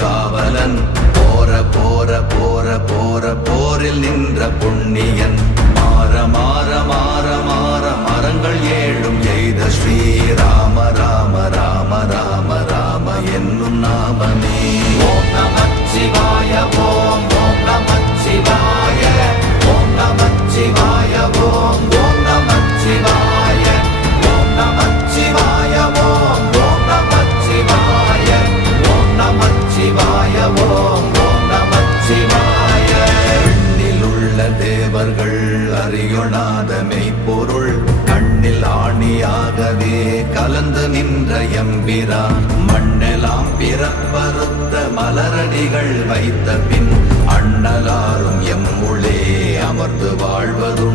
காவலன் போர போர போர போர போரில் நின்ற புண்ணியன் மாற மாற மாற மாற மரங்கள் ஏழும் எய்த ஸ்ரீராம ராம ராம ராம ராம என்னும் நாமமே. ஓம் நமச்சிவாய ஓம் ஓம் நமச்சிவாய ஓம் நமச்சிவாய ஓம் ஓம் நமச்சிவாய ஓம் நமச்சிவாய ஓம் ஓம் நமச்சிவாய ஓம் நமச்சிவாய ஓம் ஓம் நமச்சிவாய. எண்ணில் உள்ள தேவர்கள் அறியொணாத மெய்ப்பொருள் கண்ணில் ஆணியாகவே கலந்து நின்ற எம்பிரான் மண்ணெலாம் பிறப்பறுத்த மலரடிகள் வைத்த பின் அண்ணலாரும் எம்முளே அமர்ந்து வாழ்வது